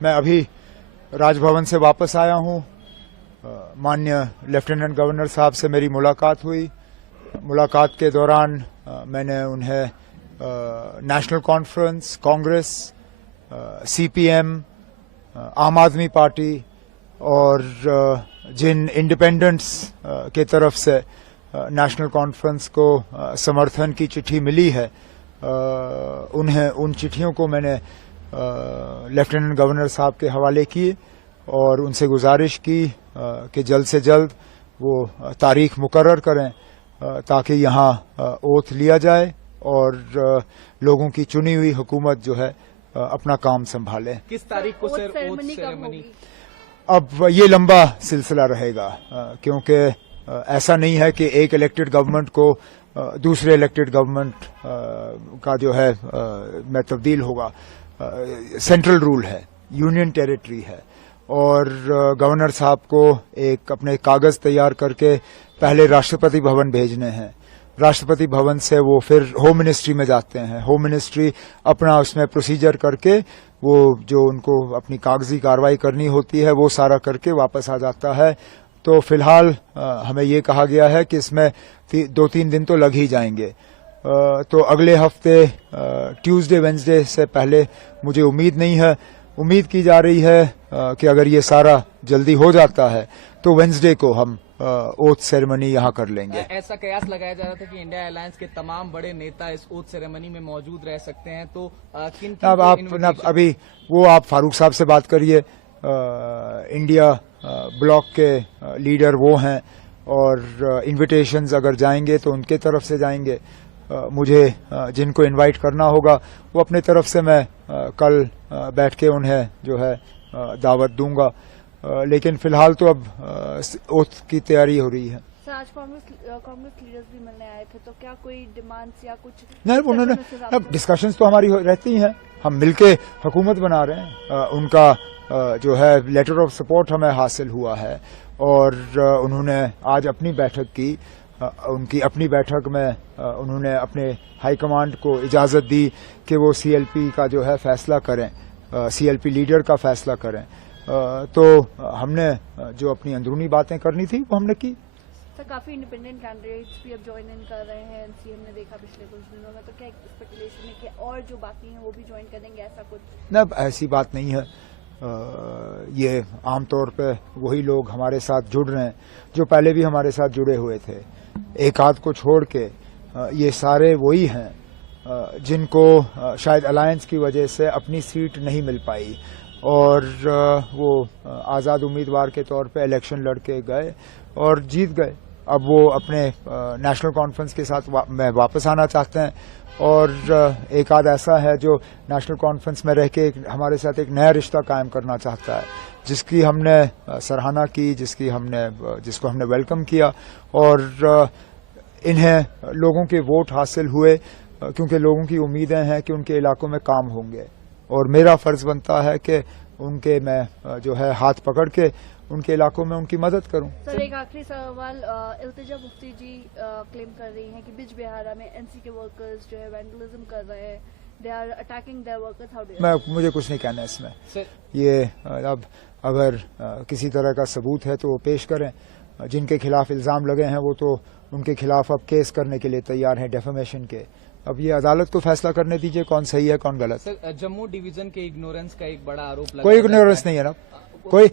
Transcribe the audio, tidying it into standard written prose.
मैं अभी राजभवन से वापस आया हूं। माननीय लेफ्टिनेंट गवर्नर साहब से मेरी मुलाकात हुई। मुलाकात के दौरान मैंने उन्हें नेशनल कॉन्फ्रेंस, कांग्रेस, सीपीएम, आम आदमी पार्टी और जिन इंडिपेंडेंट्स के तरफ से नेशनल कॉन्फ्रेंस को समर्थन की चिट्ठी मिली है, उन्हें उन चिट्ठियों को मैंने लेफ्टिनेंट गवर्नर साहब के हवाले किए और उनसे गुजारिश की कि जल्द से जल्द वो तारीख मुकर्रर करें ताकि यहाँ ओथ लिया जाए और लोगों की चुनी हुई हुकूमत जो है अपना काम संभाले। किस तारीख को सर ओथ सेरेमनी? अब ये लंबा सिलसिला रहेगा क्योंकि ऐसा नहीं है कि एक इलेक्टेड गवर्नमेंट को दूसरे इलेक्टेड गवर्नमेंट का जो है में तब्दील होगा। सेंट्रल रूल है, यूनियन टेरिटरी है और गवर्नर साहब को एक अपने कागज तैयार करके पहले राष्ट्रपति भवन भेजने हैं। राष्ट्रपति भवन से वो फिर होम मिनिस्ट्री में जाते हैं। होम मिनिस्ट्री अपना उसमें प्रोसीजर करके वो जो उनको अपनी कागजी कार्रवाई करनी होती है वो सारा करके वापस आ जाता है। तो फिलहाल हमें ये कहा गया है कि इसमें 2-3 दिन तो लग ही जाएंगे। तो अगले हफ्ते ट्यूसडे वेंसडे से पहले मुझे उम्मीद नहीं है। उम्मीद की जा रही है कि अगर ये सारा जल्दी हो जाता है तो वेंसडे को हम ओथ सेरेमनी यहाँ कर लेंगे। ऐसा कयास लगाया जा रहा था कि इंडिया अलायंस के तमाम बड़े नेता इस ओथ सेरेमनी में मौजूद रह सकते हैं, तो किन अब आप अभी वो आप फारूक साहब से बात करिए। इंडिया ब्लॉक के लीडर वो हैं और इन्विटेशंस अगर जाएंगे तो उनके तरफ से जाएंगे। मुझे जिनको इनवाइट करना होगा वो अपने तरफ से मैं कल बैठ के उन्हें जो है दावत दूंगा। लेकिन फिलहाल तो अब ओथ की तैयारी हो रही है। सर, आज कांग्रेस लीडर्स भी मिलने आए थे, तो क्या कोई डिमांड्स या कुछ नहीं? उन्होंने अब डिस्कशंस तो हमारी रहती हैं, हम मिलके हुकूमत बना रहे हैं। उनका जो है लेटर ऑफ सपोर्ट हमें हासिल हुआ है और उन्होंने आज अपनी बैठक की। उनकी अपनी बैठक में उन्होंने अपने हाईकमांड को इजाजत दी कि वो सीएलपी का जो है फैसला करें, सीएलपी लीडर का फैसला करें। तो हमने जो अपनी अंदरूनी बातें करनी थी वो हमने की। सर, काफी इंडिपेंडेंट कैंडिडेट्स भी अब ज्वाइन इन कर रहे हैं एनसीए ने देखा पिछले कुछ दिनों में, तो क्या स्पेकुलेशन है कि और जो बाकी हैं वो भी ज्वाइन करेंगे, ऐसा कुछ? न, ऐसी बात नहीं है। ये आमतौर पे वही लोग हमारे साथ जुड़ रहे हैं जो पहले भी हमारे साथ जुड़े हुए थे। एक आध को छोड़ के ये सारे वही हैं जिनको शायद अलायंस की वजह से अपनी सीट नहीं मिल पाई और वो आज़ाद उम्मीदवार के तौर पे इलेक्शन लड़के गए और जीत गए। अब वो अपने नेशनल कॉन्फ्रेंस के साथ में वापस आना चाहते हैं और एक आध ऐसा है जो नेशनल कॉन्फ्रेंस में रह के हमारे साथ एक नया रिश्ता कायम करना चाहता है, जिसकी हमने सराहना की, जिसको हमने वेलकम किया और इन्हें लोगों के वोट हासिल हुए क्योंकि लोगों की उम्मीदें हैं कि उनके इलाकों में काम होंगे और मेरा फर्ज बनता है कि उनके मैं जो है हाथ पकड़ के उनके इलाकों में उनकी मदद करूं। सर, एक आखिरी सवाल। इल्तिजा मुफ्ती जी क्लेम कर रही हैं कि बिज बिहारा में एनसी के वर्कर्स जो है वैंडलिज्म कर रहे हैं, they are attacking their workers. How do मुझे कुछ नहीं कहना इसमें। ये अब अगर किसी तरह का सबूत है तो वो पेश करें। जिनके खिलाफ इल्जाम लगे हैं वो तो उनके खिलाफ अब केस करने के लिए तैयार हैं, डेफेमेशन के। अब ये अदालत को फैसला करने दीजिए कौन सही है कौन गलत। सर, जम्मू डिवीजन के इग्नोरेंस का एक बड़ा आरोप लगा। कोई इग्नोरेंस नहीं है ना, कोई